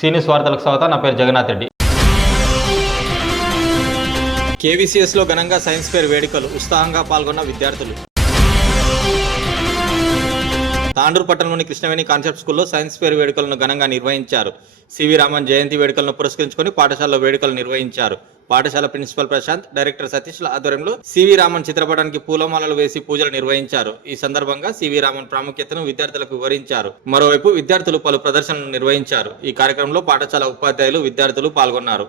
సీనియస్ వార్తలకు స్వాగతం. నా పేరు జగన్నాథ్ రెడ్డి. కేవీసీఎస్లో ఘనంగా సైన్స్ ఫేర్ వేడుకలు, ఉత్సాహంగా పాల్గొన్న విద్యార్థులు. తాండూరు పట్టణంలోని కృష్ణవేణి కాన్సెప్ట్ స్కూల్లో సైన్స్ ఫేర్ వేడుకలను ఘనంగా నిర్వహించారు. సివి రామన్ జయంతి వేడుకలను పురస్కరించుకొని పాఠశాలలో వేడుకలు నిర్వహించారు. పాఠశాల ప్రిన్సిపల్ ప్రశాంత్, డైరెక్టర్ సతీష్ల ఆధ్వర్యంలో సివి రామన్ చిత్రపటానికి పూలమాలలు వేసి పూజలు నిర్వహించారు. ఈ సందర్భంగా సివి రామన్ ప్రాముఖ్యతను విద్యార్థులకు వివరించారు. మరోవైపు విద్యార్థులు పలు ప్రదర్శనలు నిర్వహించారు. ఈ కార్యక్రమంలో పాఠశాల ఉపాధ్యాయులు, విద్యార్థులు పాల్గొన్నారు.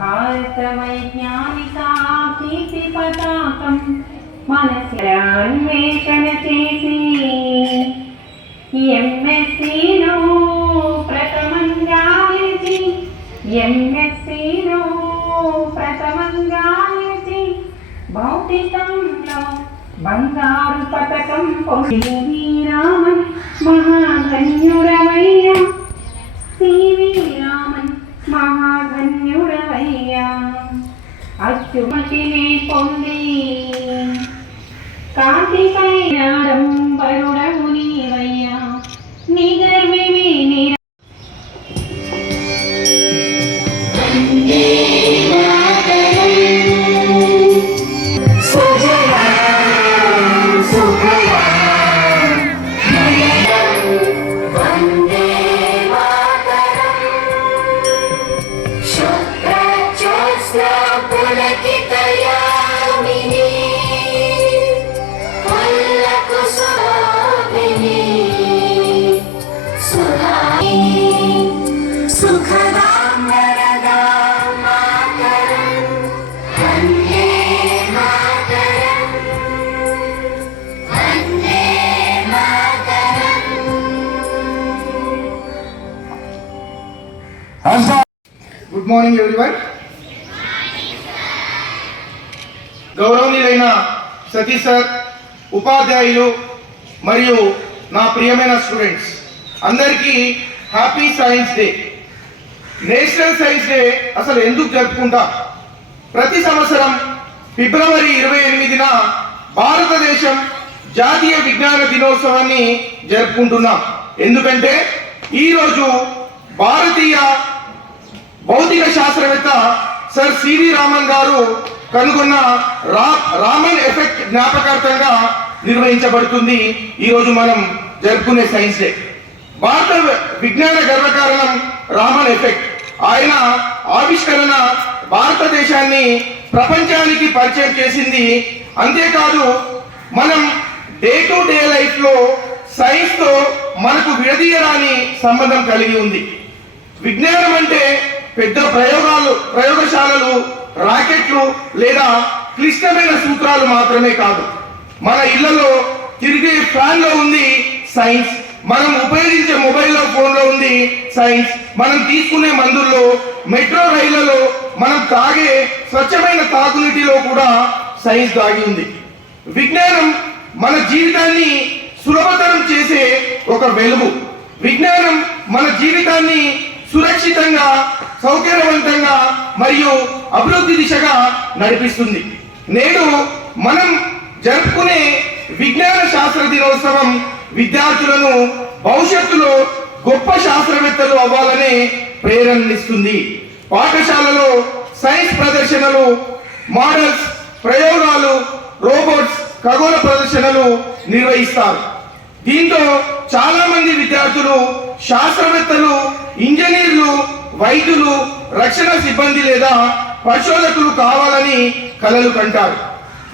భారత వైజ్ఞానికా కీర్తి పతాకం మనస్వేషణ చేసి ఎంఎస్సీలో ప్రథమంగా నిలిచి భౌతికంలో బంగారు పతకం పొంది రామన్ మహాధన్యుడవయ్యా, సివి రామన్ మహాధన్యుడవయ్యా. అచ్చుమతిని పొంది కాంతిపై ఆడంబరుడవు నీవయ్యా, నీ గర్వమే నీ గుడ్ మార్నింగ్ ఎవ్రీవన్. గౌరవనీయులైన సతీష్ సార్, ఉపాధ్యాయులు మరియు నా ప్రియమైన స్టూడెంట్స్ అందరికీ happy science day. National science day అసలు ఎందుకు జరుపుకుంటాం? ప్రతి సంవత్సరం ఫిబ్రవరి 28న భారతదేశం జాతీయ విజ్ఞాన దినోత్సవాన్ని జరుపుకుంటున్నాం. ఎందుకంటే ఈరోజు భారతీయ భౌతిక శాస్త్రవేత్త సర్ సివి రామన్ గారు కనుగొన్న రామన్ ఎఫెక్ట్ జ్ఞాపకార్థంగా నిర్వహించబడుతుంది ఈరోజు మనం జరుపుకునే సైన్స్ డే. భారత విజ్ఞాన గర్వకారణం రామన్ ఎఫెక్ట్. ఆయన ఆవిష్కరణ భారతదేశాన్ని ప్రపంచానికి పరిచయం చేసింది. అంతేకాదు మనం డే టు డే లైఫ్ లో సైన్స్ తో మనకు విడదీయరాని సంబంధం కలిగి ఉంది. విజ్ఞానం అంటే పెద్ద ప్రయోగశాలలు, రాకెట్లు లేదా క్లిష్టమైన సూత్రాలు మాత్రమే కాదు. మన ఇళ్లలో తిరిగే ఫ్యాన్ లో ఉంది సైన్స్, మనం ఉపయోగించే మొబైల్లో, ఫోన్లో ఉంది సైన్స్, మనం తీసుకునే మందుల్లో, మెట్రో రైళ్లలో, మనం తాగే స్వచ్ఛమైన తాగునీటిలో కూడా సైన్స్ దాగి ఉంది. విజ్ఞానం మన జీవితాన్ని సులభతరం చేసే ఒక వెలుగు. విజ్ఞానం మన జీవితాన్ని సురక్షితంగా, సౌకర్యవంతంగా మరియు అభివృద్ధి దిశగా నడిపిస్తుంది. నేడు మనం జరుపుకునే విజ్ఞాన శాస్త్ర దినోత్సవం విద్యార్థులను భవిష్యత్తులో గొప్ప శాస్త్రవేత్తలు అవ్వాలనే ప్రేరణనిస్తుంది. పాఠశాలలో సైన్స్ ప్రదర్శనలు, మోడల్స్, ప్రయోగాలు, రోబోట్స్, ఖగోళ ప్రదర్శనలు నిర్వహిస్తారు. దీంతో చాలా మంది విద్యార్థులు శాస్త్రవేత్తలు, ఇంజనీర్లు, వైద్యులు, రక్షణ సిబ్బంది లేదా పరిశోధకులు కావాలని కలలు కంటారు.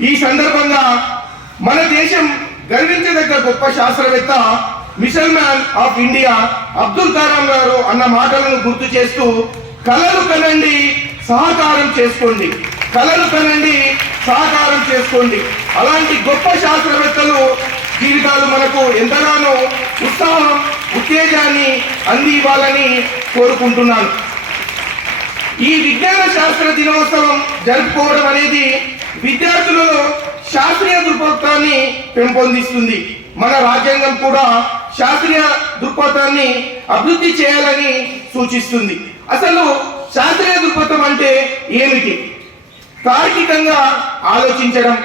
ఈ సందర్భంగా మన దేశం గర్వించదగ్గ గొప్ప శాస్త్రవేత్త, missile man of India Abdul కలాం గారు అన్న మాటలను గుర్తు చేస్తూ, కలలు కనండి, సహకారం చేసుకోండి, కలలు కనండి, సహకారం చేసుకోండి. అలాంటి గొప్ప శాస్త్రవేత్తలు జీవితాలు మనకు ఎంతగానో ఉత్సాహం, ఉత్తేజాన్ని అంది ఇవ్వాలని కోరుకుంటున్నాను. ఈ విజ్ఞాన శాస్త్ర దినోత్సవం జరుపుకోవడం అనేది విద్యార్థులలో శాస్త్రీయ దృక్పథాన్ని పెంపొందిస్తుంది. మన రాజ్యాంగం కూడా శాస్త్రీయ దృక్పథాన్ని అభివృద్ధి చేయాలని సూచిస్తుంది. అసలు శాస్త్రీయ దృక్పథం అంటే ఏమిటి? తార్కికంగా ఆలోచించడం,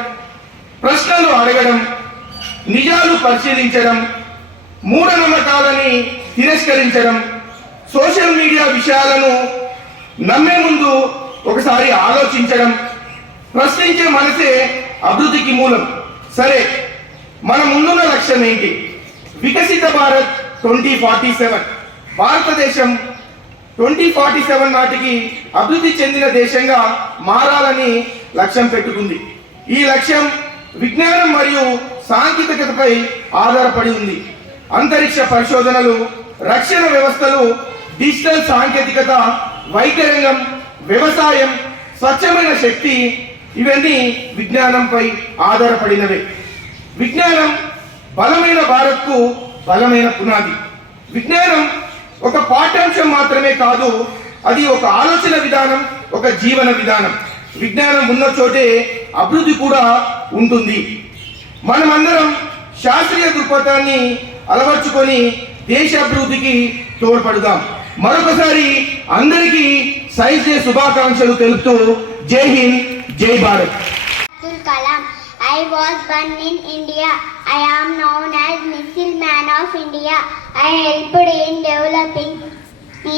ప్రశ్నలు అడగడం, నిజాలు పరిశీలించడం, మూఢనమ్మకాలని తిరస్కరించడం, సోషల్ మీడియా విషయాలను నమ్మే ముందు ఒకసారి ఆలోచించడం, ప్రశ్నించే మనసే అభివృద్ధికి మూలం. సరే, మన ముందున్న లక్ష్యం ఏంటి? వికసిత భారత్ 2047. భారతదేశం 2047 నాటికి అభివృద్ధి చెందిన దేశంగా మారాలని లక్ష్యం పెట్టుకుంది. ఈ లక్ష్యం విజ్ఞానం మరియు సాంకేతికతపై ఆధారపడి ఉంది. అంతరిక్ష పరిశోధనలు, రక్షణ వ్యవస్థలు, డిజిటల్ సాంకేతికత, వైద్య రంగం, వ్యవసాయం, స్వచ్ఛమైన శక్తి ఇవన్నీ విజ్ఞానంపై ఆధారపడినవే. విజ్ఞానం బలమైన భారత్కు బలమైన పునాది. విజ్ఞానం ఒక పాఠ్యాంశం మాత్రమే కాదు, అది ఒక ఆలోచన విధానం, ఒక జీవన విధానం. విజ్ఞానం ఉన్న చోటే అభివృద్ధి కూడా ఉంటుంది. మనమందరం శాస్త్రీయ దృక్పథాన్ని అలవర్చుకొని దేశ అభివృద్ధికి తోడ్పడుదాం. మరొకసారి అందరికీ సైన్స్ డే శుభాకాంక్షలు తెలుపుతూ జై హింద్, జై Bharat. Abdul Kalam. I was born in India. I am known as Missile Man of India. I helped in developing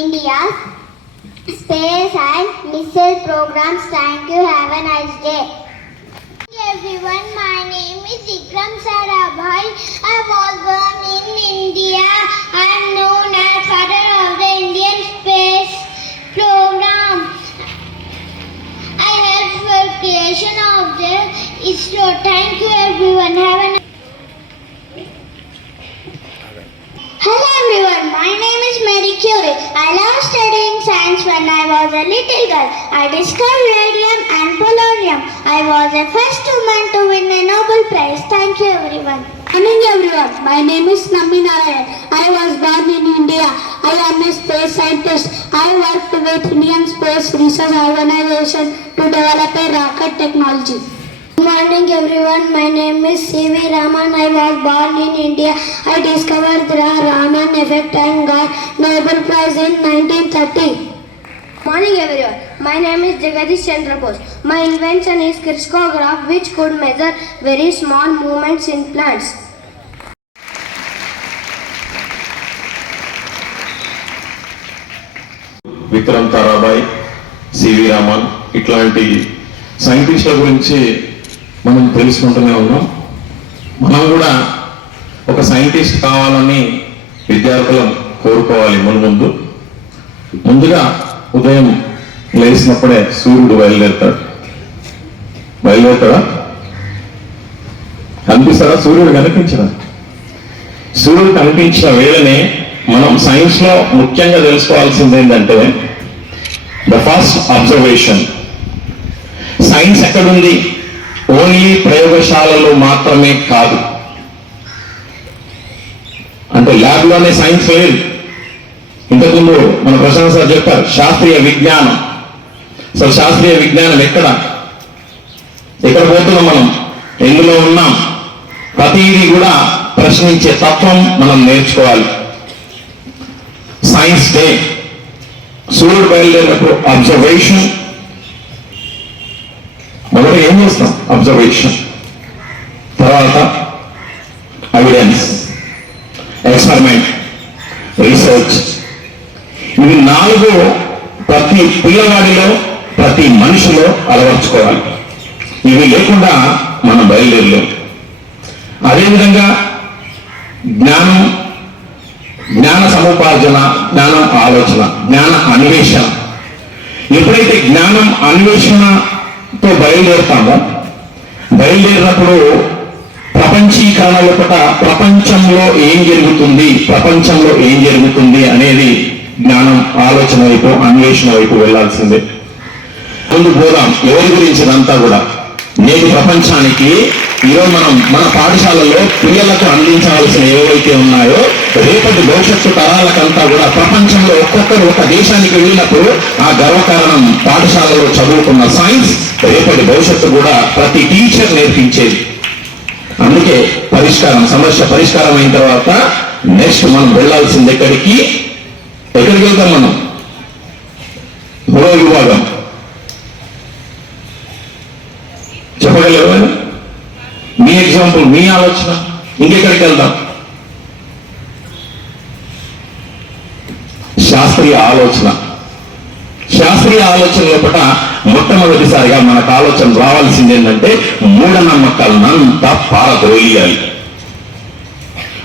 India's space and missile programs. Thank you. Have a nice day. Hey everyone, my name is Vikram Sarabhai. I was born in India. I am known as father of the Indian space program. I helped for creation of the ISRO. Thank you everyone. Have a Hello everyone, my name is Mary Curie. I love studying science when I was a little girl. I discovered radium and polonium. I was the first woman to win a Nobel Prize. Thank you everyone. Morning everyone, my name is Nammi Narayan. I was born in India. I am a space scientist. I worked with Indian Space Research Organization to develop a rocket technology. Good morning everyone, my name is C.V. Raman. I was born in India. I discovered the Raman effect and got Nobel Prize in 1930. Morning everyone, my name is Jagadish Chandra Bose. My invention is crystallograph which could measure very small movements in plants. Vikram Tarabai, CV Raman ఇట్లాంటి సైంటిస్టుల గురించి మనం తెలుసుకుంటూనే ఉన్నాం. మనం కూడా ఒక సైంటిస్ట్ కావాలని విద్యార్థులను కోరుకోవాలి. ముందుగా ఉదయం లేచినప్పుడే సూర్యుడు బయలుదేరుతాడా? కనిపిస్తాడా? సూర్యుడు కనిపించడా? సూర్యుడు కనిపించిన వేళనే మనం సైన్స్ లో ముఖ్యంగా తెలుసుకోవాల్సింది ఏంటంటే ద ఫస్ట్ అబ్జర్వేషన్. సైన్స్ ఎక్కడుంది? ఓన్లీ ప్రయోగశాలలో మాత్రమే కాదు. అంటే ల్యాబ్ లోనే సైన్స్ లేదు. ఇంతకుముందు మన ప్రశాంత్ సార్ చెప్పారు శాస్త్రీయ విజ్ఞానం. అసలు శాస్త్రీయ విజ్ఞానం ఎక్కడ పోతున్నాం? మనం ఎందులో ఉన్నాం? ప్రతిదీ కూడా ప్రశ్నించే తత్వం మనం నేర్చుకోవాలి. సైన్స్ డే, సూర్యుడు బయలుదేరినప్పుడు అబ్జర్వేషన్. మొదట ఏం చేస్తాం? అబ్జర్వేషన్. తర్వాత ఎవిడెన్స్, ఎక్స్పెరిమెంట్, రీసెర్చ్. ఇవి 4 ప్రతి పిల్లవాడిలో, ప్రతి మనిషిలో అలవర్చుకోవాలి. ఇవి లేకుండా మనం బయలుదేరలేం. అదేవిధంగా జ్ఞాన సముపార్జన, జ్ఞానం ఆలోచన, జ్ఞాన అన్వేషణ. ఎప్పుడైతే జ్ఞానం అన్వేషణతో బయలుదేరినప్పుడు ప్రపంచీకరణ లోపల ప్రపంచంలో ఏం జరుగుతుంది అనేది జ్ఞానం ఆలోచన వైపు, అన్వేషణ వైపు వెళ్లాల్సిందే. ముందు పోదాం. ఎవరి గురించి ఇదంతా కూడా నేటి ప్రపంచానికి ఈరోజు మనం మన పాఠశాలలో పిల్లలకు అందించాల్సిన ఏవైతే ఉన్నాయో రేపటి భవిష్యత్తు తరాలకంతా కూడా ప్రపంచంలో ఒక్కొక్కరు ఒక దేశానికి వెళ్ళినప్పుడు ఆ గర్వకారణం పాఠశాలలో చదువుకున్న సైన్స్ రేపటి భవిష్యత్తు కూడా ప్రతి టీచర్ నేర్పించేది. అందుకే సమస్య పరిష్కారం అయిన తర్వాత నెక్స్ట్ మనం వెళ్లాల్సింది ఎక్కడికి వెళ్తాం? మనం ఎగ్జాంపుల్ మీ ఆలోచన ఇంకెక్కడికి వెళ్దాం? శాస్త్రీయ ఆలోచన. శాస్త్రీయ ఆలోచన లోపల మొట్టమొదటిసారిగా మనకు ఆలోచన రావాల్సింది ఏంటంటే మూఢనమ్మకాలనంతా పారద్రోయాలి.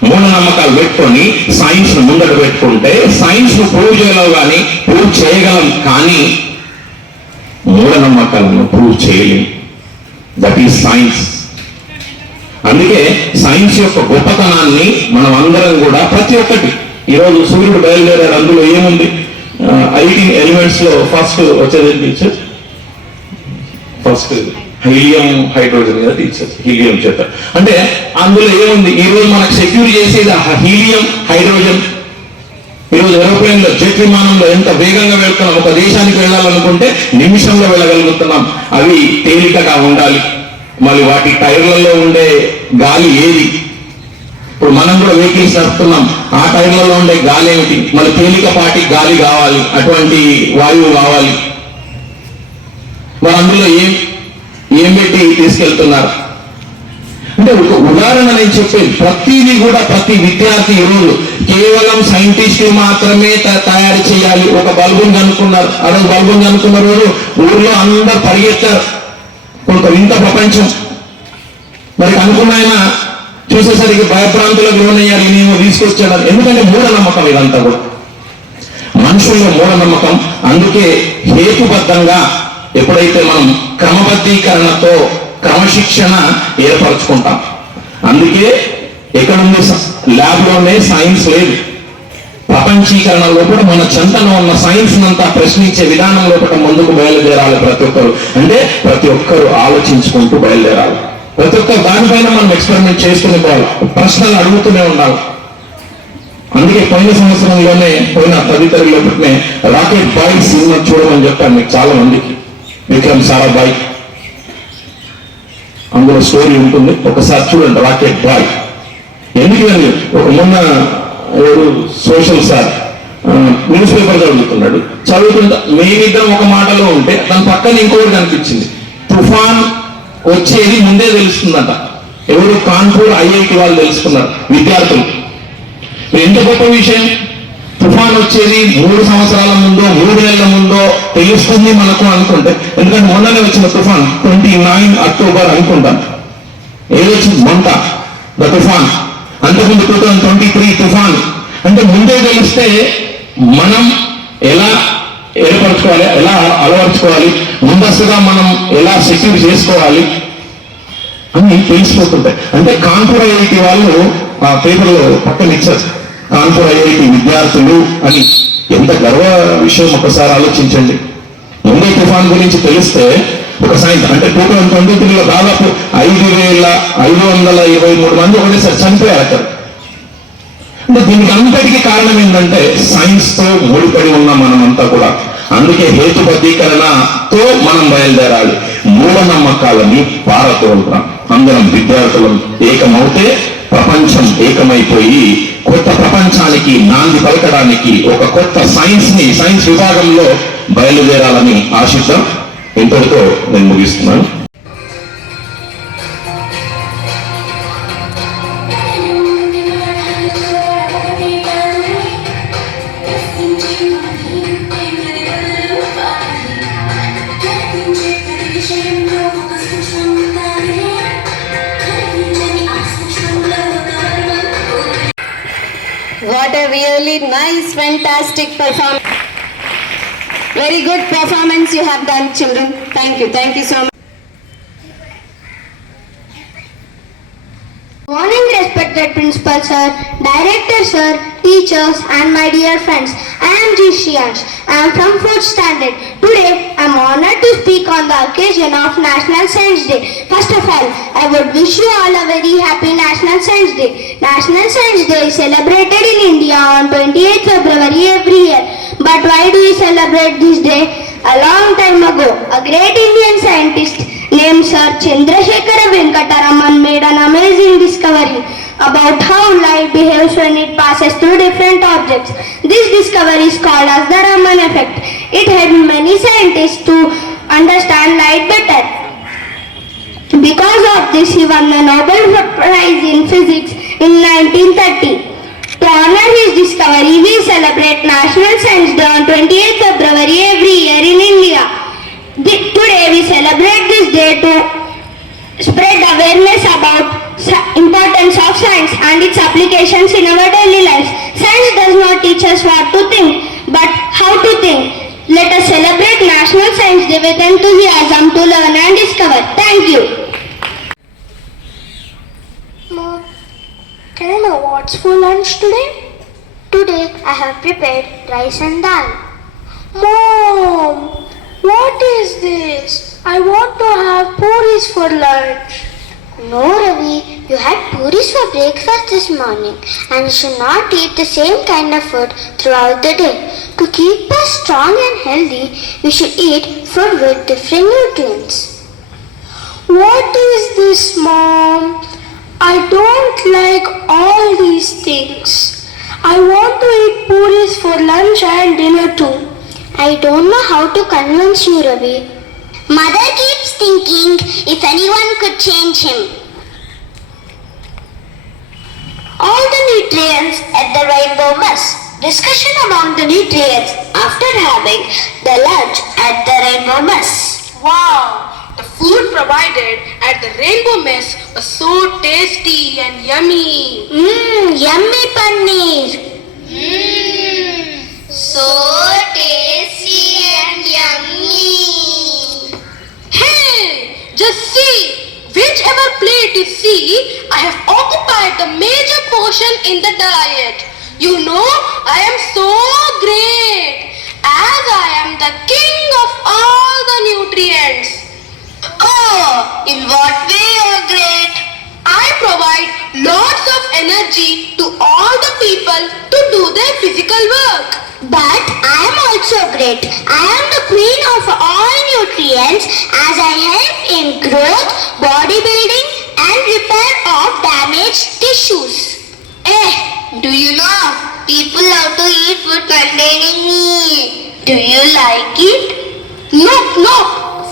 మూఢనమ్మకాలు పెట్టుకొని సైన్స్ ను ముందట పెట్టుకుంటే సైన్స్ ను ప్రూవ్ చేయలేవు కానీ ప్రూవ్ చేయగలం, కానీ మూఢనమ్మకాలను ప్రూవ్ చేయలేం. That is science. అందుకే సైన్స్ యొక్క గొప్పతనాన్ని మనం అందరం కూడా ప్రతి ఒక్కటి, ఈరోజు సూర్యుడు బయలుదేరారు, అందులో ఏముంది? 18 ఎలిమెంట్స్ లో ఫస్ట్ వచ్చేది టీచర్, ఫస్ట్ హీలియం హైడ్రోజన్ కదా టీచర్, హీలియం చేత. అంటే అందులో ఏముంది? ఈ రోజు మనకు సెక్యూర్ చేసేది హీలియం హైడ్రోజన్. ఈరోజు ఏరోప్లేన్ లో, జెట్ విమానంలో ఎంత వేగంగా వెళ్తున్నాం. ఒక దేశానికి వెళ్ళాలనుకుంటే నిమిషంలో వెళ్ళగలుగుతున్నాం. అవి తేలికగా ఉండాలి. మరి వాటి టైర్లలో ఉండే గాలి ఏది? ఇప్పుడు మనం కూడా వెహికల్స్ నడుపుతున్నాం, ఆ టైర్లలో ఉండే గాలి ఏమిటి? మరి తేలికపాటి గాలి కావాలి, అటువంటి వాయువు కావాలి. మరి అందులో ఏం పెట్టి తీసుకెళ్తున్నారు అంటే ఒక ఉదాహరణ నేను చెప్పేది. ప్రతిదీ కూడా ప్రతి విద్యార్థి ఈరోజు కేవలం సైంటిస్టులు మాత్రమే తయారు చేయాలి. ఒక బల్బుని కనుక్కున్నారు, ఆ రోజు బల్బుని కనుక్కున్న రోజు ఊర్లో అందరు పరిగెత్తారు. ఒక వింత ప్రపంచం. మరి కనుక్కున్నాయన చూసేసరికి భయభ్రాంతులకు లోనయ్యారు, ఈయనేమో తీసుకొచ్చాడు. ఎందుకంటే మూఢనమ్మకం ఇదంతా కూడా, మనుషుల్లో మూఢనమ్మకం. అందుకే హేతుబద్ధంగా ఎప్పుడైతే మనం క్రమబద్ధీకరణతో క్రమశిక్షణ ఏర్పరచుకుంటాం. అందుకే ఎక్కడుంది? ల్యాబ్లోనే సైన్స్ లేదు. ప్రపంచీకరణలో కూడా మన చెంతలో ఉన్న సైన్స్ అంతా ప్రశ్నించే విధానంలో కూడా ముందుకు బయలుదేరాలి ప్రతి ఒక్కరు. అంటే ప్రతి ఒక్కరు ఆలోచించుకుంటూ బయలుదేరాలి. ప్రతి ఒక్క దానిపైన మనం ఎక్స్పెరిమెంట్ చేసుకునే పోవాలి, ప్రశ్నలు అడుగుతూనే ఉండాలి. అందుకే పోయిన సంవత్సరంలోనే, పోయిన తదితరులోనే రాకెట్ బాయ్ సినిమా చూడమని చెప్పాను మీకు చాలా మందికి. విక్రమ్ సారాభాయ్, అందులో స్టోరీ ఉంటుంది, ఒకసారి చూడండి. రాకెట్ బాయ్ ఎందుకండి, ఒక మొన్న ఎవరు సోషల్ సార్ న్యూస్ పేపర్ చదువుతుంటా మేమిద్దరం ఒక మాటలో ఉంటే దాని పక్కన ఇంకొకటి కనిపించింది. తుఫాన్ వచ్చేది ముందే తెలుస్తుందట. ఎవరు? కాన్పూర్ ఐఐటి వాళ్ళు తెలుసుకున్నారు, విద్యార్థులు. ఎంత గొప్ప విషయం! తుఫాన్ వచ్చేది 3 సంవత్సరాల ముందో 3 నెలల ముందో తెలుస్తుంది మనకు అనుకుంటే. ఎందుకంటే మొన్ననే వచ్చిన తుఫాన్ 29 అక్టోబర్ అనుకుంటాం. ఏదొచ్చింది? మంట, ద తుఫాన్. అంతకుముందు 2023 తుఫాన్. అంటే ముందే తెలిస్తే మనం ఎలా ఏర్పరచుకోవాలి, ఎలా అలవర్చుకోవాలి, ముందస్తుగా మనం ఎలా సెక్యూర్ చేసుకోవాలి అని తెలిసిపోతుంటాయి. అంటే కాన్పూర్ ఐఐటి వాళ్ళు ఆ పేపర్లో పక్కన ఇచ్చారు, కాన్పూర్ ఐఐటి విద్యార్థులు అని. ఎంత గర్వ విషయం ఒకసారి ఆలోచించండి. ముందే తుఫాన్ గురించి తెలిస్తే ఒక సైన్స్ అంటే 2023లో దాదాపు 5,523 మంది ఒకటేసారి చనిపోయారు అక్కడ. అంటే దీనికి అంతటికీ కారణం ఏంటంటే సైన్స్ తో ముడిపడి ఉన్న మనమంతా కూడా. అందుకే హేతుబద్ధీకరణతో మనం బయలుదేరాలి. మూఢనమ్మకాలని పారతోలుతాం. అందరం విద్యార్థులం ఏకమవుతే ప్రపంచం ఏకమైపోయి కొత్త ప్రపంచానికి నాంది పలకడానికి ఒక కొత్త సైన్స్ విభాగంలో బయలుదేరాలని ఆశిద్దాం. ఇంతటితో నేను ముగిస్తున్నాను. What a really nice, fantastic performance. Very good performance you have done, children. Thank you so much. Morning, respected principal sir, director sir, teachers and my dear friends. I am G. Shiyansh. I am from 4th standard. Today I am honored to speak on the occasion of National Science Day. First of all, I would wish you all a very happy National Science Day. National Science Day is celebrated in India on 28th February every year. But why do we celebrate this day? A long time ago, a great Indian scientist named Sir Chandrasekhara Venkata Raman made an amazing discovery about how light behaves when it passes through different objects. This discovery is called as the Raman effect. It helped many scientists to understand light better. Because of this, he won the Nobel Prize in Physics in 1930. To honor his discovery, we celebrate National Science Day on 28th February every year in India. Today we celebrate this day to spread awareness about importance of science and its applications in our daily lives. Science does not teach us what to think, but how to think. Let us celebrate National Science Day with enthusiasm to learn and discover. Thank you. Mom, can I know what's for lunch today? Today I have prepared rice and dal. Mom, what is this? I want to have puris for lunch. No, Ravi, you had puris for breakfast this morning and you should not eat the same kind of food throughout the day. To keep us strong and healthy, we should eat food with different nutrients. What is this, Mom? I don't like all these things. I want to eat puris for lunch and dinner too. I don't know how to convince you, Ravi. Mother keeps thinking if anyone could change him. All the nutrients at the rainbow mess. Discussion among the nutrients after having the lunch at the rainbow mess. Wow! The food provided at the Rainbow Mess was so tasty and yummy. Yummy paneer. So tasty and yummy. Hey! Just see! Whichever plate you see, I have occupied the major portion in the diet. You know, I am so great as I am the king of all the nutrients. Oh, in what way you are great? I provide lots of energy to all the people to do their physical work. But I am also great. I am the queen of all nutrients as I help in growth, bodybuilding and repair of damaged tissues. Do you know people love to eat food containing meat? Do you like it? No,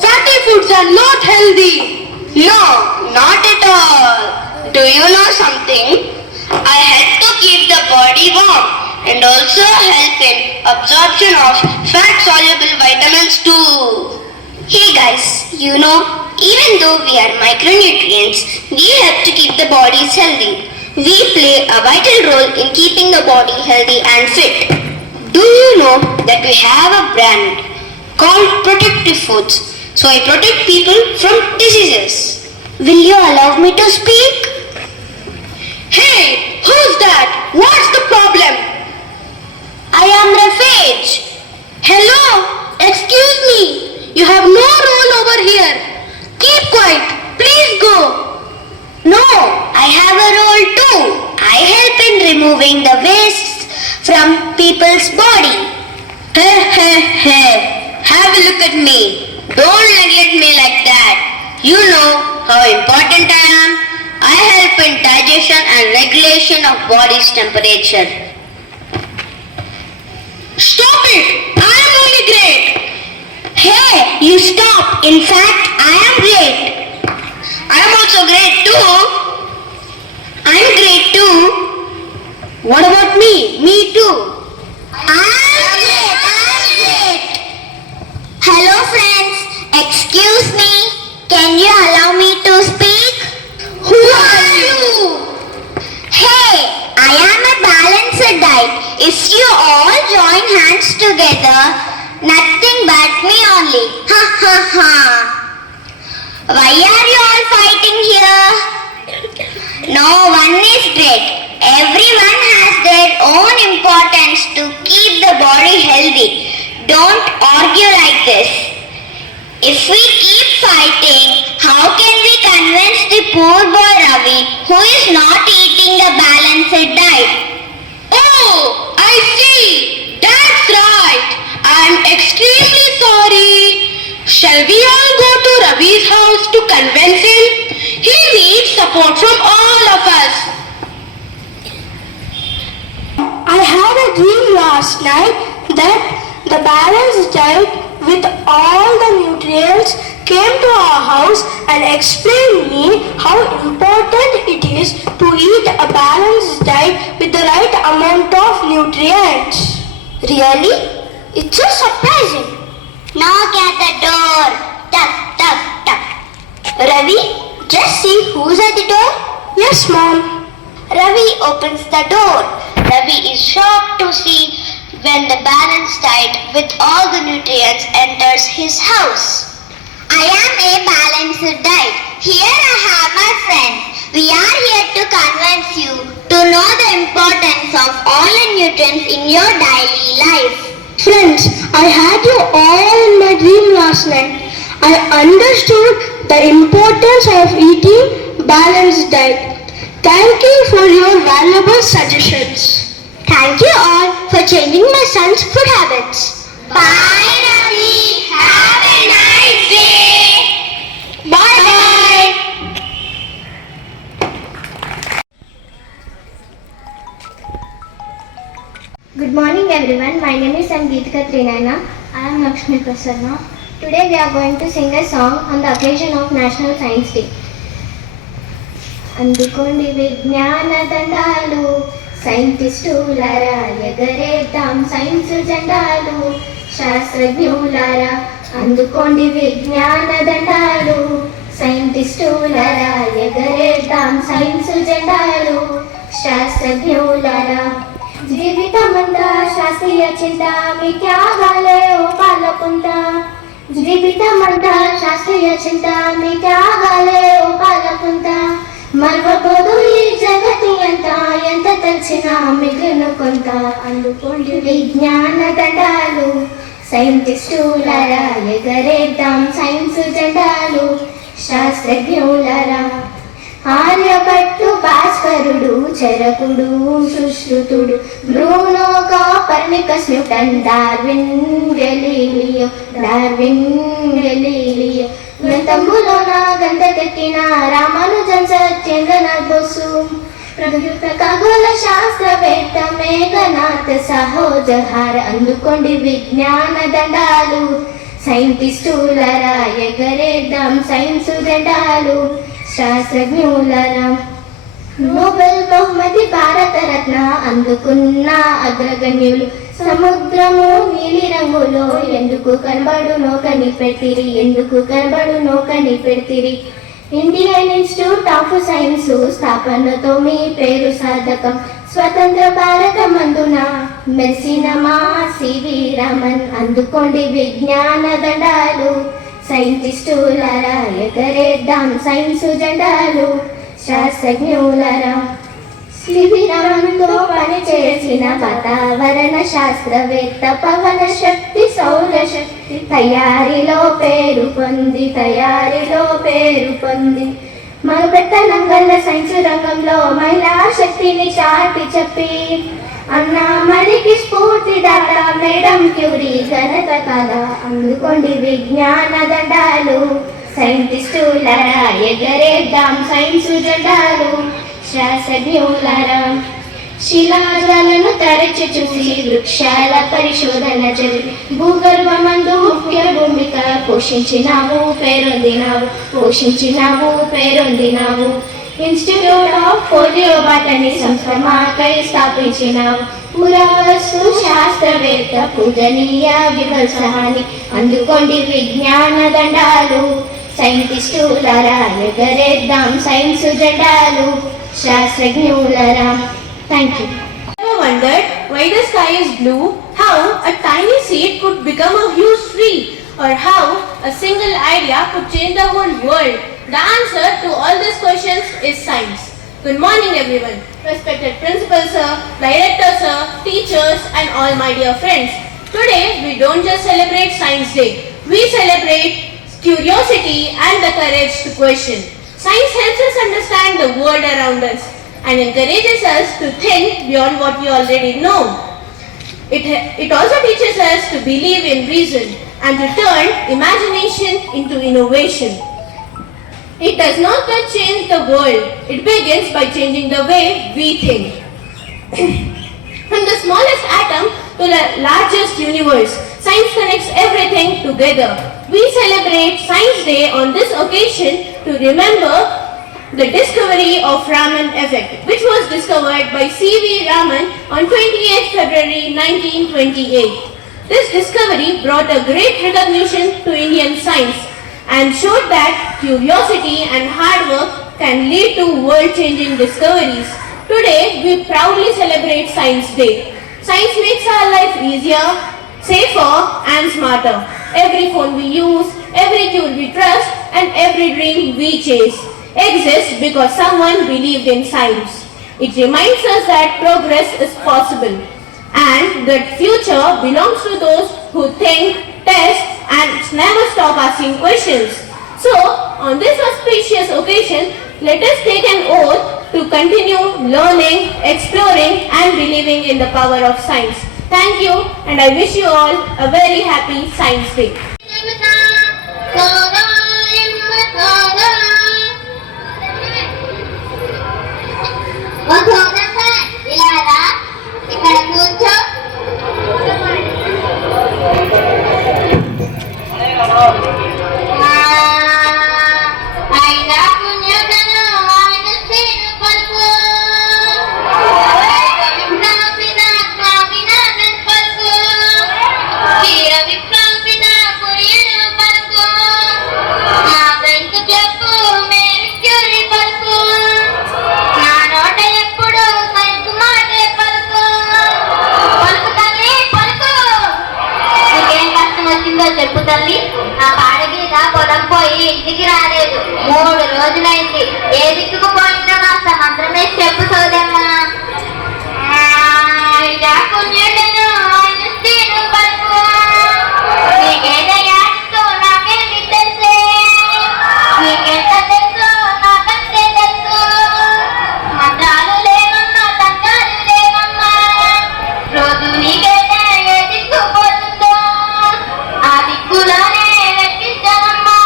fatty foods are not healthy. No, not at all. Do you know something? I help to keep the body warm and also help in absorption of fat-soluble vitamins too. Hey guys, you know, even though we are micronutrients, we help to keep the bodies healthy. We play a vital role in keeping the body healthy and fit. Do you know that we have a brand called Protective Foods? So I protect people from diseases. Will you allow me to speak? Hey, who's that? What's the problem? I am Rafej. Hello, excuse me. You have no role over here. Keep quiet. Please go. No, I have a role too. I help in removing the waste from people's body. Have a look at me. Don't neglect me like that. You know how important I am. I help in digestion and regulation of body's temperature. Stop it. I am only great. Hey, you stop. In fact, I am great. I am also great too. I am great too. What about me? Me too. I am great. Hello friends. Excuse me. Can you allow me to speak? Who are you? Hey, I am a balanced diet. If you all join hands together, nothing but me only. Ha ha ha. Why are you all fighting here? No one is great. Everyone has their own importance to keep the body healthy. Don't argue like this. If we keep fighting, how can we convince the poor boy Ravi who is not eating a balanced diet? Oh, I see. That's right. I'm extremely sorry. Shall we all go to Ravi's house to convince him? He needs support from all of us. I had a dream last night that the balanced diet with all the nutrients came to our house and explained me how important it is to eat a balanced diet with the right amount of nutrients. Really? It's so surprising. Knock at the door. Tap, tap, tap. Ravi, just see who's at the door. Yes, Mom. Ravi opens the door. Ravi is shocked to see when the balanced diet with all the nutrients enters his house. I am a balanced diet. Here I have my friend. We are here to convince you to know the importance of all the nutrients in your daily life. Friends, I had you all in my dream last night. I understood the importance of eating balanced diet. Thank you for your valuable suggestions. Thank you all for changing my son's food habits. Bye, Ravi. Have a nice day. Bye bye. Good morning everyone. My name is Sangeetika Trinayana. I am Lakshmi Prasanna. Today we are going to sing a song on the occasion of National Science Day. అందుకోండి విజ్ఞాన దండాలు సైంటిస్టులారా ఎగరేద్దాం science జెండాలు శాస్త్రజ్ఞులారా అందుకోండి విజ్ఞాన దండాలు సైంటిస్టులారా ఎగరేద్దాం సైన్స్ జెండాలు శాస్త్రజ్ఞులారా జీవితమంతా శాస్త్రీయ చింత మీ త్యాగాలే ఓ పాలకుంట జీవితమంతా శాస్త్రీయ చింత మీ త్యాగాలే ఓ పాలకుంట మర్వపోదు ఈ జగతి అంతా ఎంత తెలిసినా మిగిలిన కొంత అందుకోండి విజ్ఞాన దండాలు సైంటిస్టులారా ఎగరేద్దాం సైన్స్ జెండాలు శాస్త్రజ్ఞులారా ఆర్యభట్టు భాస్కరుడు చరకుడు సుశ్రుతుడు Bruno Copernicus Newton Darwin Galileo గ్రంథములోన గంధకెక్కిన రామానుజన్ సత్యేంద్రనాథ్ బోసు ప్రకృత ఖగోళ శాస్త్రవేత్త మేఘనాథ్ సహోజహార్ అందుకోండి విజ్ఞాన దండాలు సైంటిస్టులారా ఎగరేద్దాం సైన్స్ జెండాలు శాస్త్రజ్ఞులారా నోబెల్ బహుమతి భారతరత్న అందుకున్న అగ్రగణ్యులు సముద్రము నీలి రంగులో ఎందుకు కనబడునో కనిపెట్టిరి ఇండియన్ ఇన్స్టిట్యూట్ ఆఫ్ సైన్స్ స్థాపనతో మీ పేరు సాధకం స్వతంత్ర భారతమందున మెరిసిన మా సివి రామన్ అందుకోండి విజ్ఞాన దండాలు సైంటిస్టులారా ఎగరేద్దాం సైన్స్ జెండాలు శాస్త్రజ్ఞులారా సివి రామన్తో పనిచేసిన వాతావరణ శాస్త్రవేత్త పవన శక్తి సౌర శక్తి తయారీలో పేరు పొంది మరుపెత్తనం గల్ల సైన్స్ రంగంలో మహిళా శక్తిని చాటి చెప్పి అన్నామణికి స్ఫూర్తిదాత మేడం క్యూరీ ఘనత కదా అందుకోండి విజ్ఞాన దండాలు సైంటిస్టులారా ఎగరేద్దాం సైన్స్ జెండాలు శాస్త్రజ్ఞులారా శిలాజాలను తరచి చూసి వృక్షాల పరిశోధన జరిపి భూగర్భమందు ముఖ్య భూమిక పోషించినావు పేరొందినావు ఇన్స్టిట్యూట్ ఆఫ్ పోలియో బాటనీ సంస్థ మాకై స్థాపించినావు పురావస్తు శాస్త్రవేత్త పూజనీయ విమల్ సహాని అందుకోండి విజ్ఞాన దండాలు సైంటిస్టులారా ఎగరేద్దాం సైన్స్ జెండాలు శాస్త్రజ్ఞులారా thank you. Ever wondered why the sky is blue? How a tiny seed could become a huge tree? Or how a single idea could change the whole world? The answer to all these questions is science. Good morning everyone. Respected principal sir, director sir, teachers and all my dear friends. Today we don't just celebrate Science Day. We celebrate curiosity and the courage to question. Science helps us understand the world around us and encourages us to think beyond what we already know. It also teaches us to believe in reason and to turn imagination into innovation. It does not just change the world, it begins by changing the way we think. From the smallest atom to the largest universe, science science connects everything together. We celebrate Science Day on this occasion to remember the discovery of Raman effect, which was discovered by C.V. Raman on 28 February 1928. This discovery brought a great recognition to Indian science and showed that curiosity and hard work can lead to world-changing discoveries. Today, we proudly celebrate Science Day. Science makes our life easier, safer and smarter. Every phone we use, every tool we trust and every dream we chase exists because someone believed in science. It reminds us that progress is possible and that future belongs to those who think, test and never stop asking questions. So, on this auspicious occasion, let us take an oath to continue learning, exploring and believing in the power of science. Thank you and I wish you all a very happy Science Day. ఇక్కడ కూర్చో. అయినా పుణ్యతను ఆయన సేను పలుకు విప్లవిన స్వామినాథన్ పలుకు వీర విప్లవిన పురియను పలుకు నా ఫ్రెండ్స్ క్లబ్ మేరీ క్యూరీ పలుకు నా నోట ఎప్పుడు సైన్స్ మాటే పలుకు పలుకు తల్లి పలుకు. నీకేం కష్టం వచ్చిందో చెప్పు తల్లి. నా పాడగీత పొలం పోయి ఇంటికి రాలేదు, 3 రోజులైంది. ఏ దిక్కుకు పోయిందో కాస్త మంత్రమే చెప్పు సోదమ్మా. నీకేదయ్యా నాకేమి తెలుసే, నీకెంత తెలుసు నాకంటే తెలుసు. మంత్రాలు లేవమ్మా, తంత్రాలు లేవమ్మా, రోజు నీకైతే ఏ దిక్కు పోతుందో ఆ దిక్కులోనే వెతికించనమ్మా.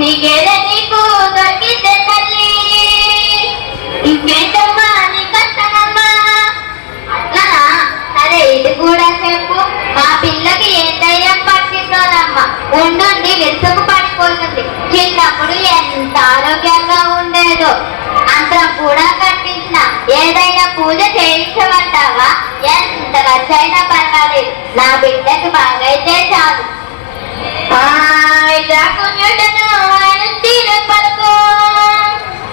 నీకేదే నీకు దొరికితే తల్లి, ఇంకేంటమ్మా నీ కష్టమమ్మా. అట్లనా, సరే ఇది కూడా చెప్పు. మా పిల్లకి ఏ ధైర్యం పట్టిందోనమ్మా, ఉండుండి విసుగు పడిపోతుంది. చిన్నప్పుడు ఎంత ఆరోగ్యంగా ఉండేదో, అంతరం కూడా కట్టించిన. ఏదైనా పూజ చేయించమంటావా? ఎంత ఖర్చైనా పర్వాలేదు, నా బిడ్డకి బాగైతే చాలు. పలుకు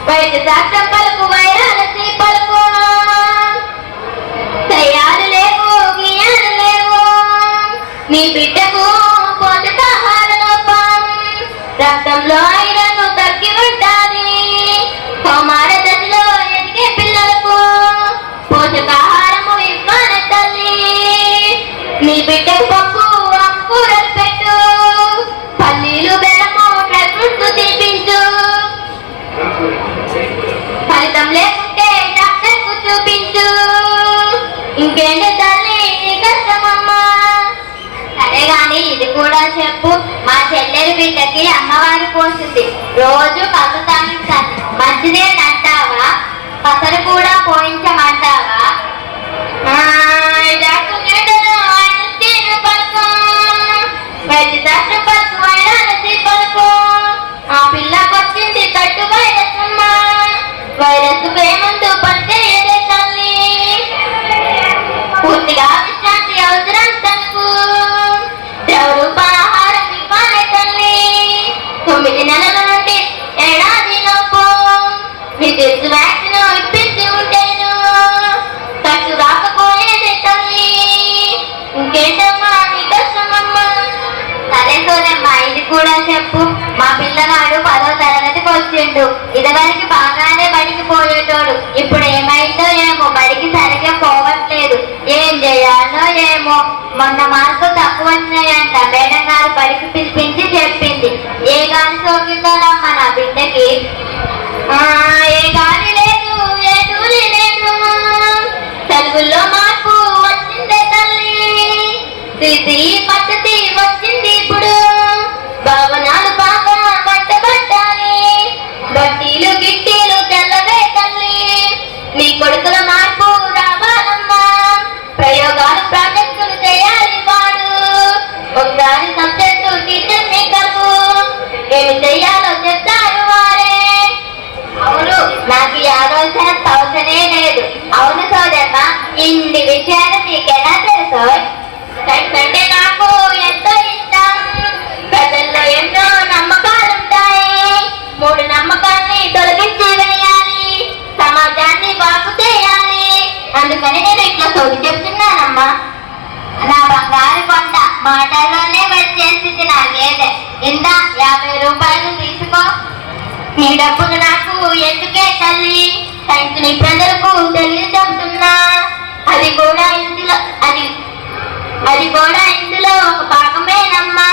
వైద్య శాస్త్రం పలుకు, వైరాలసి పలుకు. తయారు లేవు, గియాలు లేవు, నీ బిడ్డకు పోషకాహార లోపం, రక్తంలో ఐరన్ తగ్గి ఉంటాది. కౌమార దశలో ఎదిగే పిల్లలకు పోషకాహారము ఇవ్వాలి తల్లి. నీ బిడ్డకు పప్పు అంకూరలు పెట్టు, పల్లీలు బెల్లము డ్రై ఫ్రూట్స్ తినిపించు. ఫలితం లేకుంటే డాక్టర్ కు చూపించు. ఇంకేంటి తల్లి నీ కష్టమమ్మా. సరే గాని ఇది కూడా చెప్పు. మా చెల్లెలి బిడ్డకి అమ్మవారు పోస్తుంది, రోజు కసు తాగించాలి. మంచిదేనంటావా? పసరు కూడా పోయించమంటావా? వైద్యశాస్త్రం పలుకు, వైరాలసి పలుకు. ఆ పిల్లకు వచ్చింది కట్టు వైరస్ అమ్మా. వైరస్ ఏముందు పనిచేయలే తల్లి, పూర్తిగా విశ్రాంతి అవసరం తనకు. ద్రవరూపాహారం ఇవ్వాలి తల్లి. 9 నెలల నుండి ఏడాది లోపు విద్యుత్ వ్యాక్సిన్ ఇప్పించి ఉంటేను ఖర్చు రాకపోయేది తల్లి. ఇంకేంటమ్మా నీ కష్టమమ్మా. సరే సోదమ్మా ఇది కూడా చెప్పు. మా పిల్లగాడు 10వ తరగతికి వచ్చిండు. ఇదివరకు బాగానే బడికి పోయేటోడు, ఇప్పుడు ఏమైందో ఏమో, బడికి సరిగ్గా పోవట్లేదు. ఏం చేయాలో ఏమో. మొన్న మార్కులు తక్కువ వచ్చినాయంట. మేడం గారు బడికి పిలిపించి చెప్పింది. ఏ గాలి సోకిందోనమ్మా నా బిడ్డకి. ఏ గాలి లేదు, ఏ దూరి లేదు, తెలుగులో మార్పు వచ్చిందే తల్లి. స్థితి పద్ధతి వచ్చింది ఇప్పుడు, భావనాలు బాగా పట్టబట్టాలి. బట్టీలు గిట్టీలు తెల్లవే తల్లి. నీ కొడుకుల మార్పు రావాలమ్మా. ప్రయోగాలు ప్రాజెక్టులు చేయాలి వాడు. ఇందా 50 రూపాయలు తీసుకో. నీ డబ్బులు నాకు ఎందుకే తల్లి, సైన్స్ ని ప్రజలకు తెలియ చెబుతున్నా. అది కూడా ఇందులో ఒక భాగమేనమ్మా.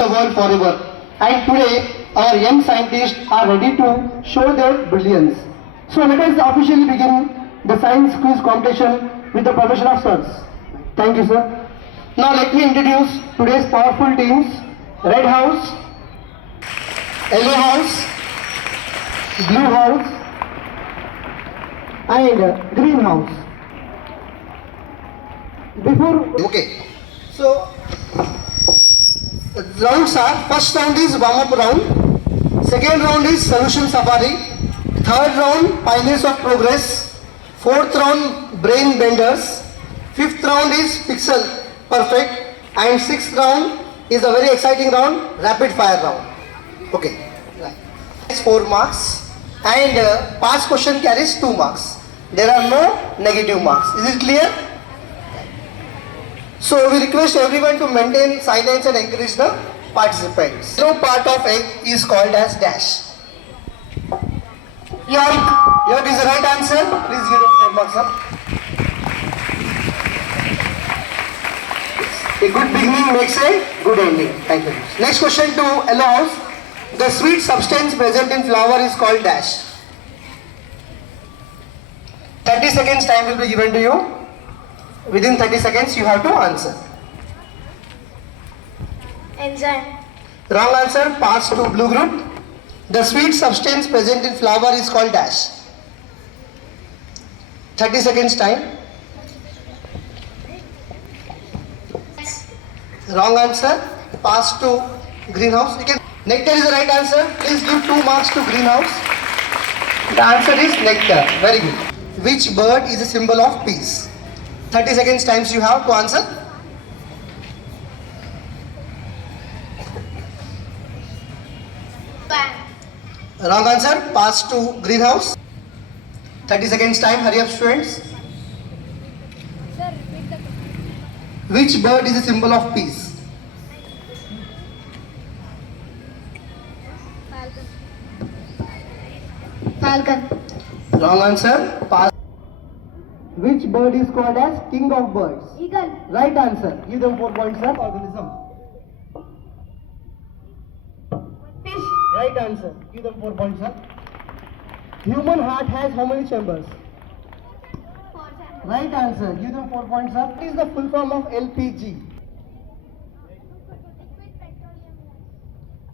The world forever. And today, our young scientists are ready to show their brilliance. So let us officially begin the science quiz competition with the permission of sirs. Thank you, sir. Now let me introduce today's powerful teams: Red House, Yellow House, Blue House, and Green House. Okay. So rounds are: first round is warm-up round, second round is solution safari, third round pioneers of progress, fourth round brain benders, fifth round is pixel perfect, and sixth round is a very exciting round, rapid fire round. Okay, it's 4 marks, and past question carries 2 marks. There are no negative marks. Is it clear? So we request everyone to maintain silence and encourage the participants. No part of egg is called as dash. York is the right answer. Please give it 4 marks, sir. A good beginning makes a good ending. Thank you. Next question to Yellow House. The sweet substance present in flower is called dash. 30 seconds time will be given to you. Within 30 seconds, you have to answer. Enzyme. Wrong answer. Pass to blue group. The sweet substance present in flower is called dash. 30 seconds time. Wrong answer. Pass to greenhouse. Nectar is the right answer. Please give 2 marks to greenhouse. The answer is nectar. Very good. Which bird is a symbol of peace? 30 seconds times you have to answer. Wrong answer. Pass to greenhouse. 30 seconds time. Hurry up, students. Which bird is a symbol of peace? Falcon. Wrong answer. Pass. Which bird is called as king of birds? Eagle. Right answer. Give them 4 points, sir. Organism. Fish. Right answer. Give them 4 points, sir. Human heart has how many chambers? Right answer. Give them 4 points, sir. What is the full form of LPG?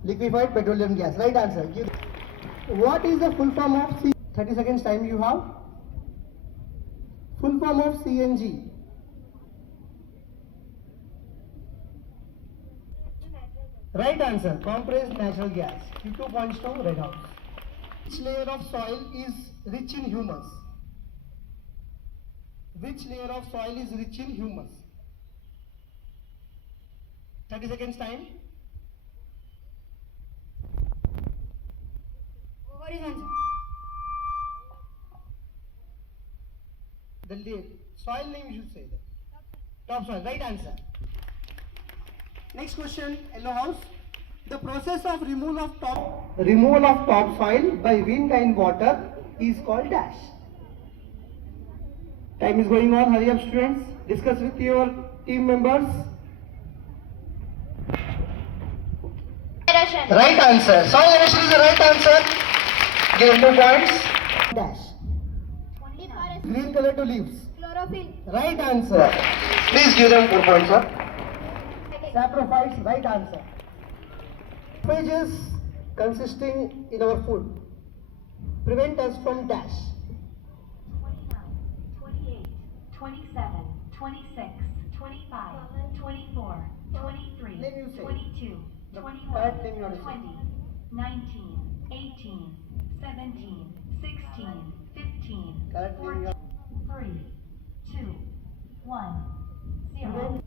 Liquefied petroleum gas. Right answer. What is the full form of 30 seconds time you have? Full form of CNG. Right answer. Compressed natural gas. Give 2 points to Red House. Which layer of soil is rich in humus? Which layer of soil is rich in humus? 30 seconds time. What is answer? The soil name you should say that. Topsoil. Right answer. Next question, Yellow House. The process of removal of topsoil by wind and water is called dash. Time is going on. Hurry up, students. Discuss with your team members. Right answer. Soil erosion is the right answer. Give 2 points. Dash. Green color to leaves. Chlorophyll. Right answer. Please give them 4 points, sir. Saprophytes. Right answer. Phages consisting in our food prevent us from dash. 29, 28, 27, 26, 25, 24, 23, Name you say. 22, The 21, correct name you want to say. 20, 19, 18, 17, 16, 15, Correct name you 3, 2, 1, 0.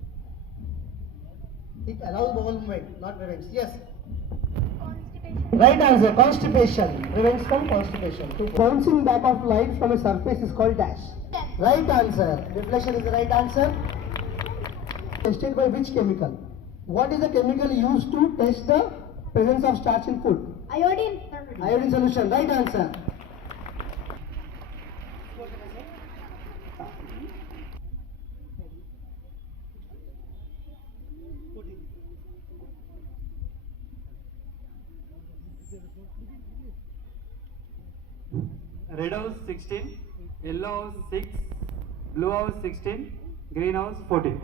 It allows bowel movement, not prevents. Yes. Right answer. Constipation. Prevents from constipation. Bouncing back of light from a surface is called dash. Right answer. Reflection is the right answer. Tested by which chemical? What is the chemical used to test the presence of starch in food? Iodine. Iodine solution. Right answer. Red house 16, yellow house 6, blue house 16, green house 14.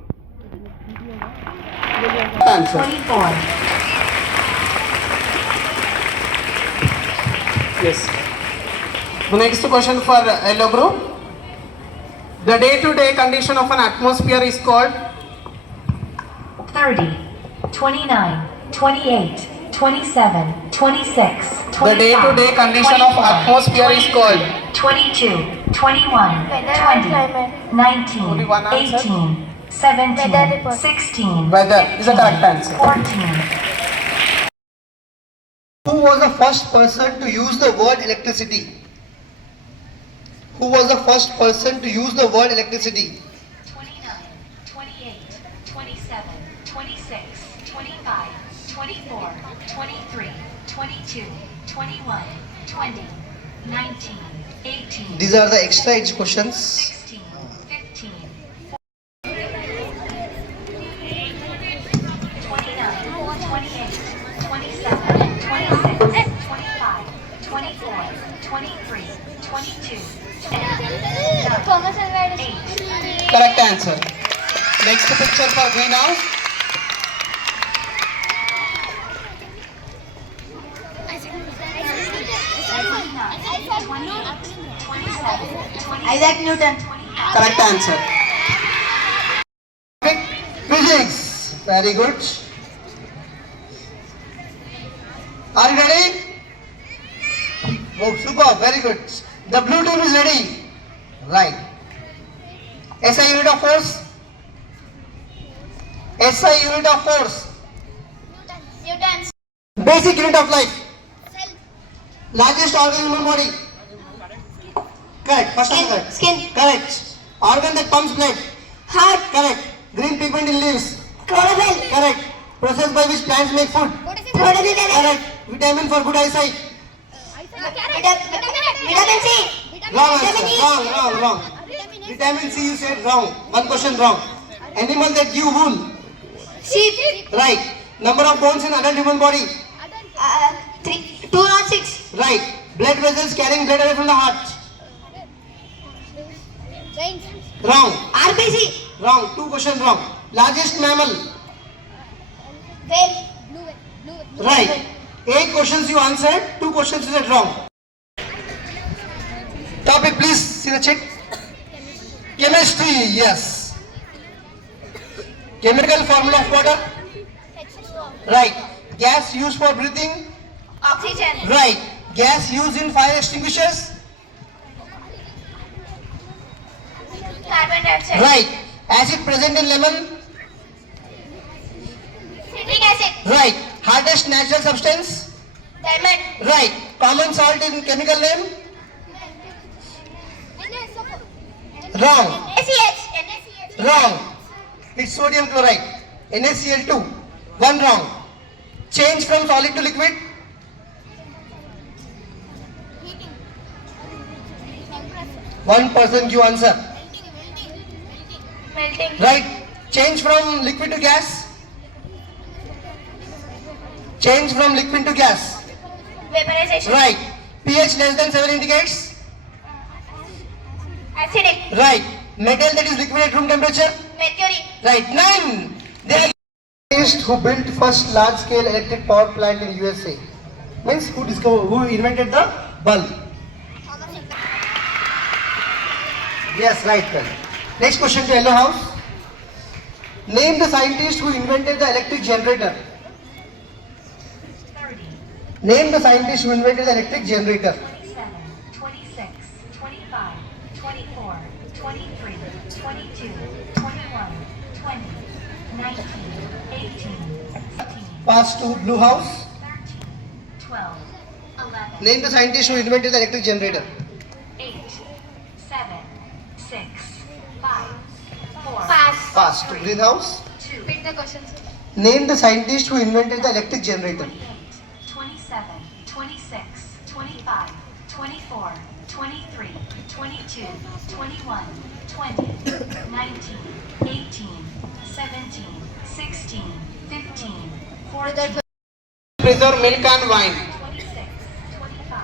Answer. 24. Yes. The next question for yellow group. The day-to-day condition of an atmosphere is called 30, 29, 28, 27, 26, 25, The day-to-day condition of 24, atmosphere is called 22, 21, 20, 19, 21 answer. 18, 17, 16, Weather is the correct answer. 14. Who was the first person to use the word electricity? Who was the first person to use the word electricity? 29, 28, 27, 26, 25, 24, 23, 22, 21, 20, 19, 18, These are the extra age questions. 16, 15, 29, 28, 27, 26, 25, 24, 23, 22, 8. Correct answer. Next picture for greenhouse. Isaac Newton. Correct answer. Physics. Very good. Are you ready? Oh, super. Very good. The blue team is ready. Right. SI unit of force. SI unit of force. Newtons. Basic unit of life. Largest organ in human body. Correct. First one correct. Skin. Correct. Organ that pumps blood. Heart. Correct. Green pigment in leaves. Chlorophyll. Correct. Process by which plants make food. Photosynthesis. Correct. Vitamin for good eyesight. Vitamin C. Wrong answer. Wrong. Vitamin C you said wrong. One question wrong. Animal that give wool. Sheep. Right. Number of bones in adult human body. 206. Right. Blood vessels carrying blood away from the heart. Wrong. RBC. Wrong. Two questions wrong. Largest mammal. Whale. Right. 8 questions you answered. 2 questions you said wrong. Topic please. See the check. Chemistry. Yes. Chemical formula of water. Right. Gas used for breathing. Oxygen. Right. Gas used in fire extinguishers. Carbon dioxide. Right. Acid present in lemon. Citric acid. Right. Hardest natural substance. Diamond. Right. Common salt in chemical name. Wrong. NaCH. Wrong. It's sodium chloride. NaCl2. 1 wrong. Change from solid to liquid. One person give answer. Melting. Right. Change from liquid to gas. Change from liquid to gas. Vaporization. Right. pH less than 7 indicates. Acidic. Right. Metal that is liquid at room temperature. Mercury. Right. 9. They are who built first large scale electric power plant in USA. Means who invented the bulb. Yes, right. Then. Next question to Yellow House. Name the scientist who invented the electric generator. 30, Name the scientist who invented the electric generator. 27, 26, 25, 24, 23, 22, 21, 20, 19, 18, 19, Pass to Blue House. 13, 12, 11, Name the scientist who invented the electric generator. 8, 7, 6, 5, 4, Pass. Pass to Green House. 2, Read the questions. Name the scientist who invented the electric generator. 28, 27, 26, 25, 24, 23, 22, 21, 20, 19, 18, 17, 16, 15, 14, Preserve milk and wine. 26, 25,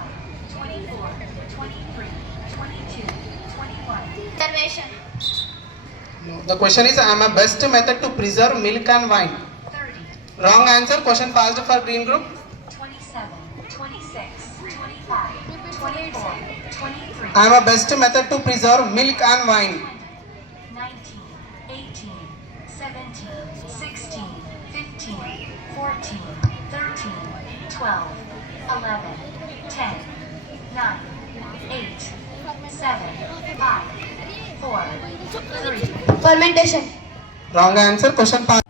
24, 23, 22, 21, Observation. The question is, I am a best method to preserve milk and wine. 30, Wrong answer. Question passed for green group. 27, 26, 25, 24, 23, I am a best method to preserve milk and wine. 19, 18, 17, 16, 15, 14, 13, 12, 11, 10, 9, 8, 7, 5, 4, 3, Fermentation. Wrong answer. Question passed.